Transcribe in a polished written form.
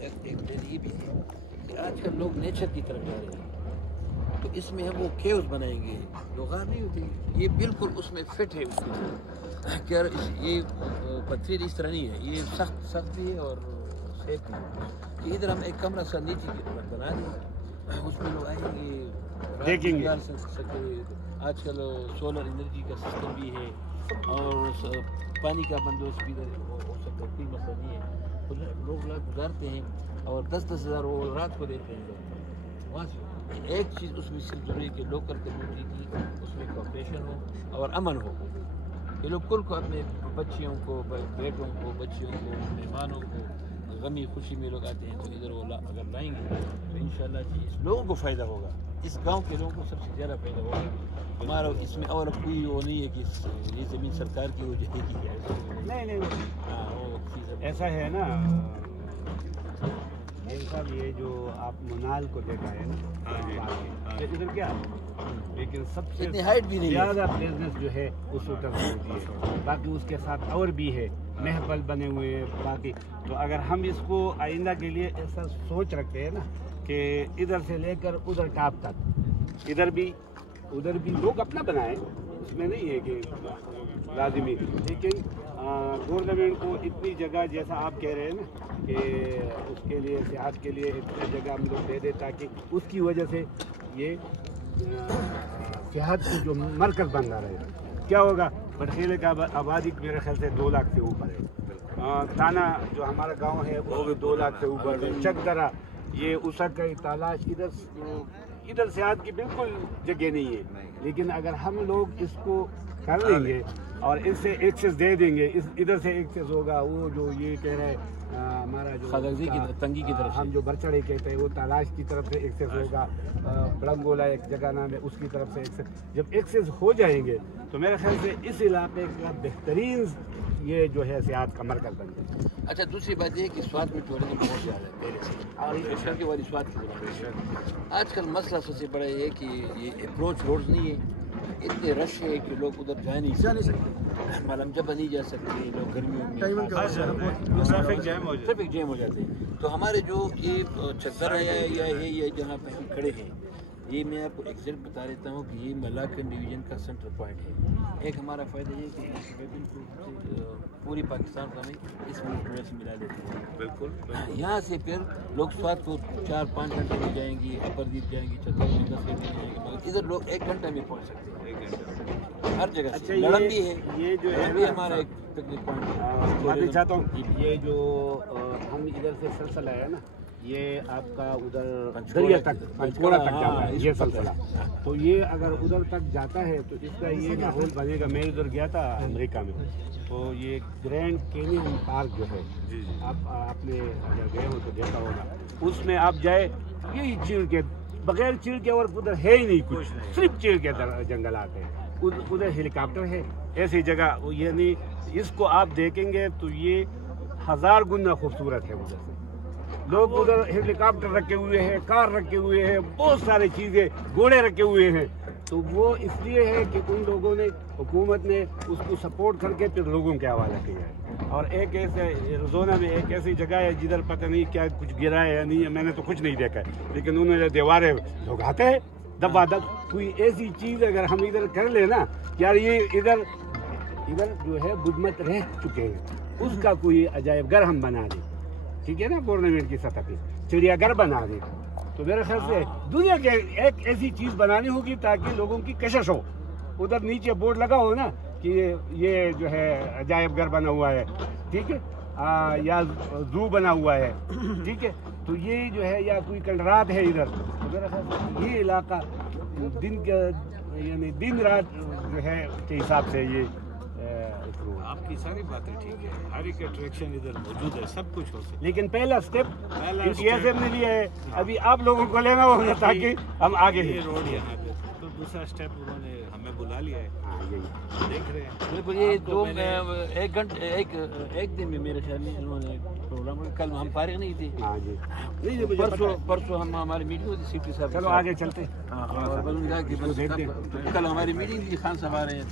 ایک چیز یہ بھی ہے کہ آج کل لوگ نیچر کی طرف جا رہے ہیں، تو اس میں ہم وہ کیوس بنائیں گے، لوگ نہیں ہوتے، یہ بالکل اس میں فٹ ہے اس میں کہ یہ پتھر اس طرح نہیں ہے، یہ سخت بھی ہے اور سیف بھی ہے کہ ادھر ہم ایک کمرہ سا نیچے کی طرف بنا دیں، اس میں لوگ آئیں گے دیکھیں گے سکتے۔ آج کل سولر انرجی کا سسٹم بھی ہے اور پانی کا بندوبست بھی ہو سکتا ہے، کوئی مسئلہ نہیں ہے، لوگ گزارتے ہیں اور 10-10 ہزار وہ رات کو دیتے ہیں لوگ وہاں سے۔ ایک چیز اس میں صرف ضروری ہے کہ لوکل کمیونٹی کی اس میں کوآپریشن ہو اور امن ہو، یہ لوگ کل کو اپنے بچیوں کو، بیٹوں کو، بچیوں کو، مہمانوں کو غمی خوشی میں لوگ آتے ہیں تو ادھر وہ اگر لائیں گے تو انشاءاللہ اس لوگوں کو فائدہ ہوگا، اس گاؤں کے لوگوں کو سب سے زیادہ فائدہ ہوگا۔ ہمارا اس میں اور کوئی وہ نہیں ہے کہ یہ زمین سرکار کی ہو جائے گی، نہیں ایسا ہے نا صاحب، یہ جو آپ منال کو دیکھا ہے نا ادھر کیا لیکن سب سے زیادہ بزنس جو ہے اس ادھر سے ہوتی ہے، باقی اس کے ساتھ اور بھی ہے، محفل بنے ہوئے ہیں باقی۔ تو اگر ہم اس کو آئندہ کے لیے ایسا سوچ رکھتے ہیں نا کہ ادھر سے لے کر ادھر ٹاپ تک، ادھر بھی ادھر بھی لوگ اپنا بنائیں، اس میں نہیں ہے کہ لازمی، لیکن گورنمنٹ کو اتنی جگہ جیسا آپ کہہ رہے ہیں نا کہ اس کے لیے سیاحت کے لیے اتنی جگہ ہم لوگ دے دیں تاکہ اس کی وجہ سے یہ سیاحت کی جو مرکز بننا رہے۔ کیا ہوگا؟ بٹخیلے کا آبادی میرے خیال سے 2 لاکھ سے اوپر ہے، تانا جو ہمارا گاؤں ہے وہ بھی 2 لاکھ سے اوپر ہے، چک درا، یہ اسک تالاش، ادھر سیاحت کی بالکل جگہ نہیں ہے، لیکن اگر ہم لوگ اس کو کر لیں گے اور اس سے ایکسیس دے دیں گے، ادھر سے ایکسیس ہوگا، وہ جو یہ کہہ رہے ہمارا جو تنگی کی طرف ہم جو برچڑے کہتے ہیں وہ تالاش کی طرف سے ایکسیس ہوگا، بڑنگولا ایک جگہ نام ہے اس کی طرف سے ایکسیس، جب ایکسیس ہو جائیں گے تو میرے خیال سے اس علاقے کا بہترین یہ جو ہے سیاحت کا مرکز بن جائے۔ اچھا، دوسری بات یہ کہ سوات میں ٹورزم بہت زیادہ ہے پہلے سے، اور اس کے بعد سوات کی بات آج کل مسئلہ سب سے بڑا یہ ہے کہ یہ اپروچ روڈز نہیں ہے، اتنے رش ہے کہ لوگ ادھر جا نہیں سکتے، معلوم جب نہیں جا سکتے لوگ، گرمیوں میں ٹریفک جیم ہو جاتے ہیں۔ تو ہمارے جو یہ چکر ہے یا جہاں پہ ہم کھڑے ہیں، یہ میں آپ کو ایگزیکٹ بتا دیتا ہوں کہ یہ ملاکنڈ ڈویژن کا سینٹر پوائنٹ ہے۔ ایک ہمارا فائدہ یہ کہ پوری پاکستان کو ہمیں اس میں سے ملا دیتے ہیں، بالکل یہاں سے پھر لوگ سوات کو 4-5 گھنٹے میں جائیں گے، اپر دیپ جائیں گے، چتر میں 10 گھنٹے جائیں گے، مگر ادھر لوگ 1 گھنٹے میں پہنچ سکتے ہیں، 1 گھنٹے ہر جگہ سے۔ لڑن بھی ہے، یہ جو ہے ہمارا ایک پکنک پوائنٹ ہے۔ میں چاہتا ہوں یہ جو ہم ادھر سے سلسلہ ہے نا، یہ آپ کا ادھر دریا تک پنچکورہ تک جاتا ہے یہ سلسلہ، تو یہ اگر ادھر تک جاتا ہے تو اس کا یہ ماحول بنے گا۔ میں ادھر گیا تھا امریکہ میں، تو یہ گرینڈ کینین پارک جو ہے، آپ نے اگر گئے ہو تو دیکھا ہوگا، اس میں آپ جائے یہی چیل کے بغیر چیل کے اور ادھر ہے ہی نہیں کچھ، صرف چیل کے جنگلات ہیں، ادھر ہیلی کاپٹر ہے، ایسی جگہ، یعنی اس کو آپ دیکھیں گے تو یہ 1000 گنا خوبصورت ہے۔ ادھر سے لوگ ادھر ہیلی کاپٹر رکھے ہوئے ہیں، کار رکھے ہوئے ہیں، بہت ساری چیزیں، گھوڑے رکھے ہوئے ہیں، تو وہ اس لیے ہے کہ ان لوگوں نے، حکومت نے اس کو سپورٹ کر کے پھر لوگوں کے حوالے کیا ہے۔ اور ایک ایسے ایریزونا میں ایک ایسی جگہ ہے جدھر پتہ نہیں کیا کچھ گرا ہے یا نہیں ہے، میں نے تو کچھ نہیں دیکھا ہے، لیکن انہوں نے دیواریں لوگ آتے ہیں دبا دب، کوئی ایسی چیز اگر ہم ادھر کر لیں نا یار، یہ ادھر جو ہے بدھ مت رہ چکے ہیں، اس کا کوئی عجائب گھر ہم بنا دیں، ٹھیک ہے نا، گورنمنٹ کی سطح پہ چڑیا گھر بنا دیں، تو میرے خیال سے دنیا کے ایک ایسی چیز بنانی ہوگی تاکہ لوگوں کی کشش ہو۔ ادھر نیچے بورڈ لگا ہو نا کہ یہ جو ہے عجائب گھر بنا ہوا ہے، ٹھیک ہے، یا زو بنا ہوا ہے، ٹھیک ہے، تو یہ جو ہے یا کوئی کنڈرات ہے ادھر، تو میرے خیال سے یہ علاقہ دن کا یعنی دن رات جو ہے کے حساب سے یہ آپ کی ساری باتیں ٹھیک ہے، ہر ایک اٹریکشن ادھر موجود ہے، سب کچھ ہو سکتا ہے، لیکن پہلا اسٹیپ انٹیازم نے لیا ہے، ابھی آپ لوگوں کو لینا ہوگا تاکہ ہم آگے یہ روڈ یہاں پہ، تو دوسرا اسٹیپ انہوں نے ہمیں بلا لیا ہے، دیکھ رہے ہیں۔ بالکل، یہ 1 گھنٹے ایک دن میں میرے خیال میں انہوں نے پروگرام، کل ہم فارغ نہیں تھے، ہاں جی، پرسوں ہماری میٹنگ ہوئی تھی سیفٹی صاحب، چلو آگے چلتے، کل ہماری میٹنگ تھی، خان صاحب آ رہے ہیں۔